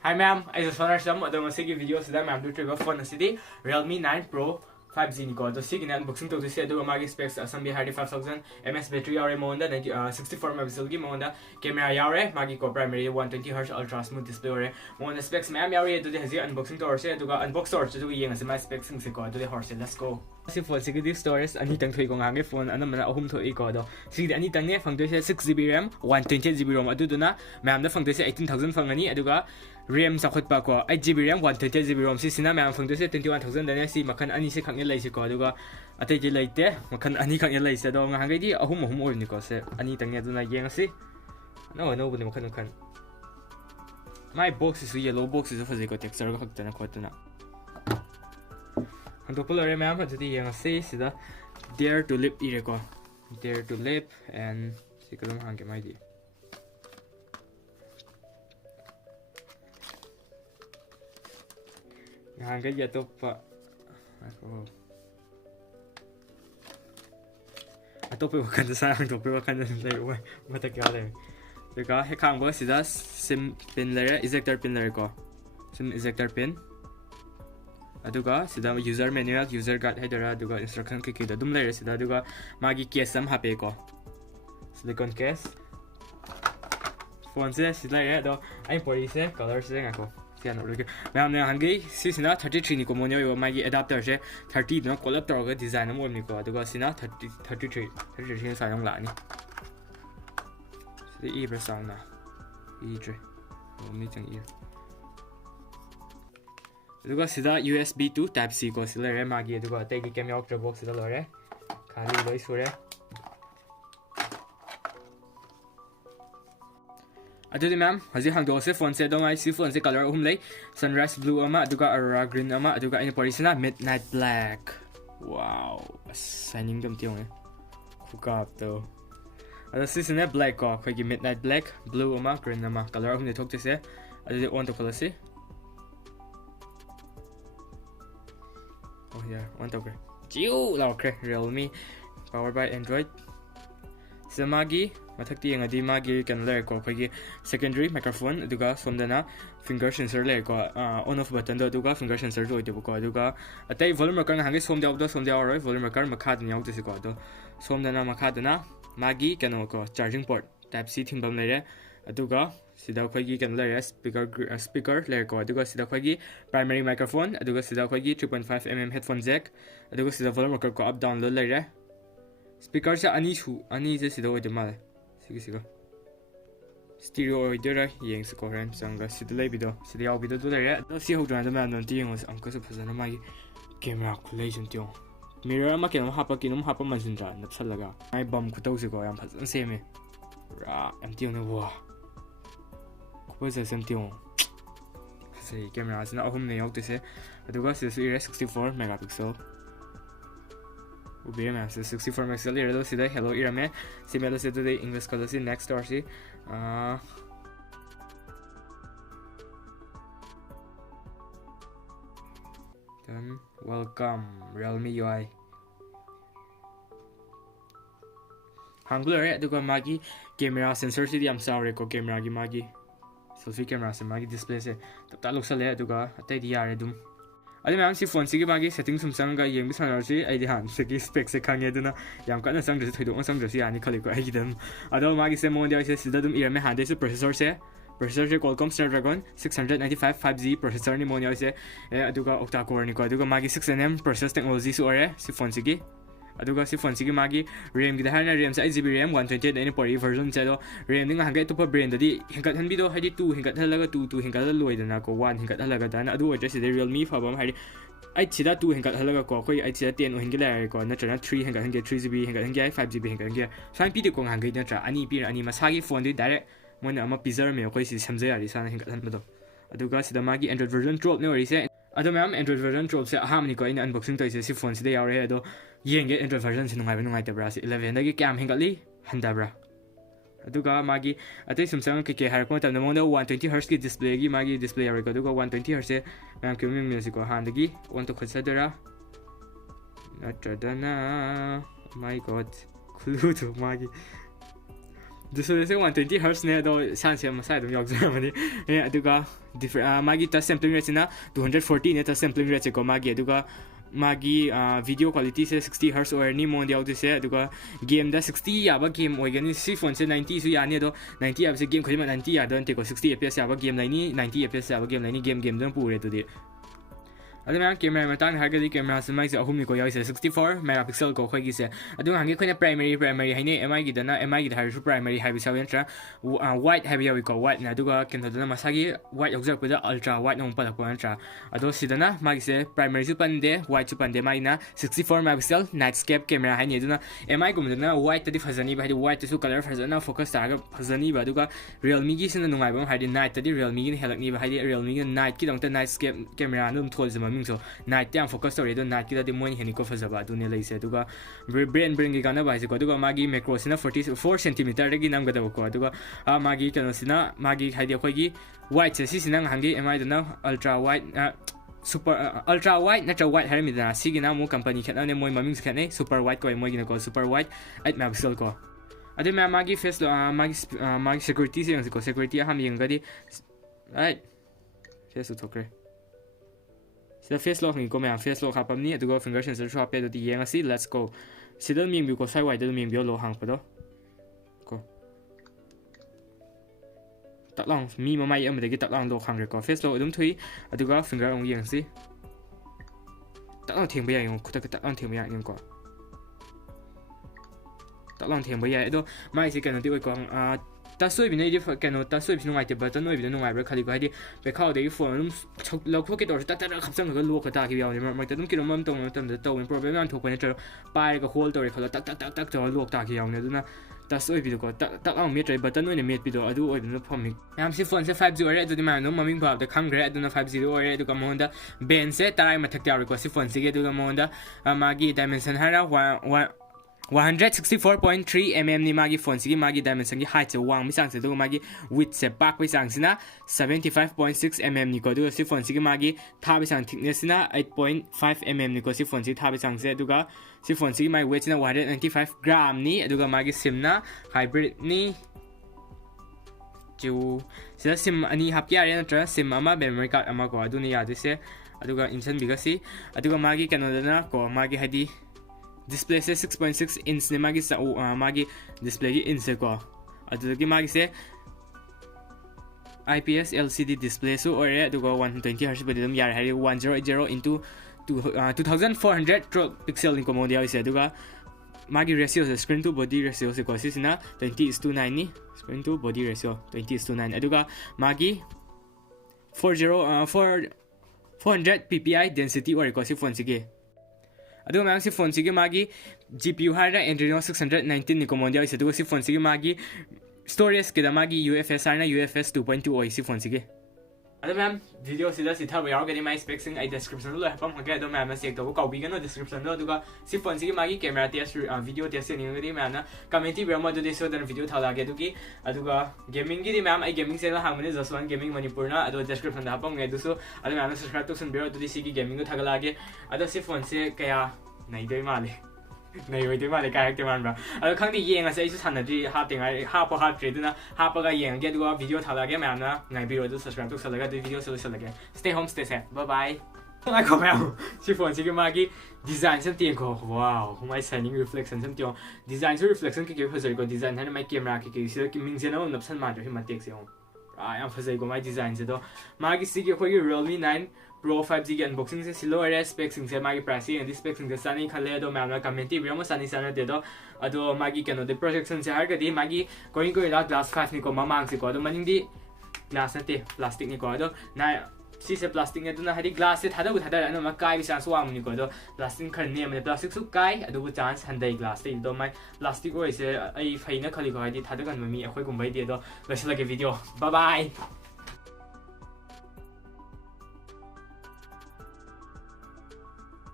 Hi ma'am, I just want to show you the video today. Ma'am, do you phone city Realme 9 Pro 5G ni ko. So sige na unboxing to this do magi specs assembly hardy 5000 mAh battery yare monda 64 megapixel gi monda camera yare magi ko primary 120Hz ultra smooth display ore monda specs ma'am yare do the hazi unboxing to or se do unbox or to yeng as my specs se ko do the horse let's go. Si phone sige di storage ani tang thui ko ngange phone anam na ahum thoi ko do sige ani tang ne phangdoi se 6GB RAM 128GB ROM adu duna ma'am da phangdoi se 18000 phangani aduga RAM sakot pa ko 8GB RAM 128GB ROM si sina ma'am phangdoi se 21000 dane si makan ani se khang lai se ko aduga atai je laite makan ani khang lai se do ngange di ahum or ni ko se ani tang ne duna yeng si no bu ni makan kan my box is yellow box is fazi ko texture ko hakta na ko tuna Untuk pelari ma'am jadi yang sida dare to live ire ko dare to live and si kalung hangke mai di hangke jatuh pa ako atau pe wakan sa atau pe wakan lai wa mata kya lai sika he khang bo sida sim pin lare ejector pin lare ko sim ejector pin aduga sida user manual user guide haidara aduga instruction ki da dum layer sida aduga magi case sam hape ko silicon case phone se sida ya do ai pori se color se ngako sian ro ke ma'am ne hangi si sina 33 ni ko monyo yo magi adapter se 30 no collab tor ga design mo ni ko aduga sina 33 sa yong la ni sida e bra sang na e tre mi chang e aduga sida USB to Type-C ko sila re magi aduga tai ki camera octa box sida lore khali loi sure adudi ma'am haji hang do se phone se do mai si phone se color hum lei sunrise blue ama aduga aurora green ama aduga ina porisina midnight black wow shining dam tiong khukap to ada si sine black ko khagi midnight black blue ama green ama color hum ne thok se adudi on to color se oh yeah, one token. Okay, Realme, powered by Android. So magi, mathakti yang adi magi kan layer ko kagi secondary microphone aduga somdana finger sensor layer ko on off button do aduga finger sensor do ite ko aduga atai volume kan hangi somdia roi volume kan makha dun yaw tesi ko do somdana makha dana magi kan ko charging port type C thimbam layer aduga sida khagi kan layer speaker layer ko aduga sida khagi primary microphone aduga sida khagi 3.5mm headphone jack aduga sida volume ko up down lo layer speaker sa ani je sida oi de mal siga stereo oi de ra yeng se ko ran sanga sida lai bido sida yaw bido do layer do si ho dran da man non ti yeng os angka su phazana mai camera collision tyo mirror ma kenum hapa majindra napsalaga ai bam ku tau se ko yam phazan se me ra am ti ne wa What's the same thing? See, camera is not home now to say. I do got 64 megapixel. Ubi map 64 megapixel. Here, do see the hello, Irame. See, me see the English color. See next or see. Then welcome Realme UI. Hangler, do got magi camera sensor. See the I'm sorry, ko camera gi magi. Selfie camera se magi display se tapta lok sale aduga atai di yare dum adi ma'am si phone si magi setting sum sang ga yeng bi sanar si ai di han se ki spec se khange duna yam kana sang de thoidong sang de si ani khali ko ai dum ado magi se mon dia se sida dum ira me han de se processor se Qualcomm Snapdragon 695 5G processor ni mon dia se aduga octa-core ni ko aduga magi 6nm process technology su ore si phone si gi aduga si phone sigi magi RAM gi dahana RAM sa 8GB RAM 128 any pori version cha do RAM ninga hangai to brand dadi hingat hanbi do haidi 2 hingat halaga 2 hingat loi dana ko 1 hingat halaga dana adu oi jasi Realme fa bam haidi ai chida 2 hingat halaga ko koi ai chida 10 hingi la ko na chana 3 hingat hangi 3GB hingat hangi 5GB hingat hangi san pi de ko hangai na cha ani pi ani masagi phone di direct mona ama pizza me ko si samjai ari sana hingat han do aduga sida magi Android version 12 ne ori se ado ma'am Android version 12 se aham ni ko in unboxing to se si phone si de yaw re do yenge Android version sin ngai tabra si 11 dagi cam hingali handabra aduga magi atai Samsung ke har ko ta namo 120Hz ki display gi magi display yare ko aduga 120Hz se ma'am ke music ko han dagi on to khadra natradana my god clue to magi display 120 Hz ne do san se ma sai dum yok jamani aduga magi touch sampling rate na 240 ne touch sampling rate ko magi aduga magi video quality se 60 Hz or ni mon yaw se aduga game da 60 ya ba game oigani si phone se 90 su ya ne do 90 ya se game khoi ma 90 ya don te ko 60 fps ya ba game lai ni 90 fps ya ba game lai ni game don pure to de अदु मैं camera में तान हागदी camera से mic से अहुम निको याइसे 64 megapixel को खोगी से अदु हांगे खोने प्राइमरी हाइने एमआई की दना एमआई की हाइसु प्राइमरी हाइबि सावेन ट्रा वाइट हाइबि यावि को वाइट ना दुगा केन दना मसागी वाइट ऑब्जर्व पदा अल्ट्रा वाइट नं पदा पन ट्रा अदु सिदना माइक से प्राइमरी सु पनदे वाइट सु पनदे माइ ना 64 मेगापिक्सल नाइटस्केप कैमरा हाइने दुना एमआई को मदना वाइट तदि फजनी बाइ वाइट सु कलर फजना फोकस तागा फजनी बा दुगा रियलमी की सिन नुंगाइबम हाइदि नाइट तदि रियलमी की हेलकनी बा हाइदि रियलमी की नाइट की दंता नाइटस्केप कैमरा नुम थोल जमा मिंग सो नाइट टाइम फोकस तोरे दो नाइट की मोइन हेनिको फजबा दुने लैसे दुगा ब्रेन की गाना बाइसे को दुगा मागी मैक्रो सिना 44 सेंटीमीटर दगी नामगदब को दुगा मागी कनो सिना मागी हाइदि खोगी वाइट से सिना हांगी एमआई दना ultra white super ultra white नत्र वाइट हरमिदना सिगिना मो कंपनी खने मोइ ममिंग खने सुपर वाइट को मोइ को सुपर वाइट 8 मेगापिक्सल को अदे मैं मागी फेस मागी सिक्योरिटी से को सिक्योरिटी हम यंगदी राइट फेस उठोक्रे सिदा फेस लॉक को मैं फेस लॉक हापमनी अदुगा फिंगर सेंसर शॉप पे दोती येंगसी लेट्स गो सिदा मिंग को साइ वाइड मिंग लो हांग पदो को तकलांग मी ममाई अमदगी तकलांग दो हांग को फेस लॉक अदुम थुई अदुगा फिंगर ओंग येंगसी तकलांग थेंब याय खुता तकलांग थेंब याय को तकलांग थेंब याय अदो माइ से कनो दी को तसोइ बिने दि कनो तसोइ बिनु माइते बटन ओइ बिनु नुंगाइब्रा खाली को हाइदि बेखाउ दे फोन लौखोके तोर तक तक खपसंग ग लोक ता कि यावनि मरमत तुम किरो मम तों प्रॉब्लम यान थोपने चर पाइ ग होल्ड तोरे खला तक तक तक तोर लोक ता कि यावनि दुना तसोइ बिदु को तक तक आउ मेट्रै बटन ओइने मेट बिदो अदु ओइ बिनु फमी याम सि फोन से 5G ओरे अदु दिमा नो ममिंग भाव द खंग्रे अदुना 5G ओरे अदु क मोहनदा बेन से ताराइ मथक त्यार को सि फोन सिगे अदु क मोहनदा मागी डायमेंशन हारा 164.3 mm ni magi phone sigi magi dimension gi height se wang mi sang se do magi width se pak wi sang sina 75.6 mm ni ko do si phone sigi magi tha bi sang thickness sina 8.5 mm ni ko si phone sigi tha bi sang se aduga si phone sigi mai weight sina 195 gram ni aduga magi sim na hybrid ni ju sida sim ani hap ya re na sim ama memory card ama ko adu ni ya de se aduga insan biga si aduga magi kanoda na ko magi hadi display से 6.6 inch ने मागी मागी display की inch को अदुगी मागी से IPS LCD display सो और अदुगा 120 Hz बदि दम यार है 1080 into 2400 pixel को मोड याइसे अदुगा मागी ratio से screen to body ratio से को सिना 20:9 नि screen to body ratio 20:9 अदुगा मागी 400 ppi density और को सि फोन सिगे अदुगा मैं सि फोन सिगे मागी GPUAdreno 619 निको मोडिया इसे दुगा सि फोन सिगे मागी स्टोरेज के द मागी UFS आना UFS 2.2 ओइ सि फोन सिगे अदु मैम वीडियो सिदा सिथा बयाव गनि माइ स्पेक्सिंग आई डिस्क्रिप्शन लो हपम हगे अदु मैम चेक तो काउबी गनो डिस्क्रिप्शन लो दुगा सि फोन सिगे मागी कैमरा टेस्ट वीडियो टेस्ट नि गदि मैम ना कमेंट बिरम अदु दिसो दन वीडियो थाला गे दुगी अदुगा गेमिंग गी मैम आई गेमिंग चैनल हांगने जस्ट वन गेमिंग मणिपुर ना अदु डिस्क्रिप्शन दा हपम गे दुसो अदु मैम सब्सक्राइब तो सन बिरो अदु सिगी गेमिंग थागला गे अदु सि फोन से कया नहीं दोय माले नहीं होय दोय माले काय मान बा अदु खंगदि येंगा से इस सानदि हातेंगाय हाप हात्रे दुना हापगा येंगे दुगा वीडियो थालागे मैम ना ngai biro du subscribe to salaga the video solution lage stay home stay safe bye bye I come out si phone si magi design san tien ko wow my shining reflection san tio design so reflection ke phasai ko design han my camera ke si ki ming jena on option ma jo hi ma tek se on am phasai ko my design se do magi si ke khoi Realme 9 Pro 5G के unboxing से सिलो array स्पेक्सिंग से मागी pricing and स्पेक्सिंग से सानी खले दो ma'am ना comment भी हम सानी साना दे दो अदो मागी कनो दे प्रोजेक्शन से हर गदी मागी कोई ला ग्लास 5 नि को ममांग से को अदो मनिंग दी ग्लास नते प्लास्टिक नि को अदो ना सी से प्लास्टिक ने दुना हदी ग्लास से थादा थादा न मा काय बिसा स्वाम नि को अदो प्लास्टिक खर ने मे प्लास्टिक सु काय अदो चांस हंदै ग्लास ते दो माय प्लास्टिक ओइ से आई फैना खली को हदी थादा गन मी अखोय गुंबै दे दो लसला के वीडियो बाय बाय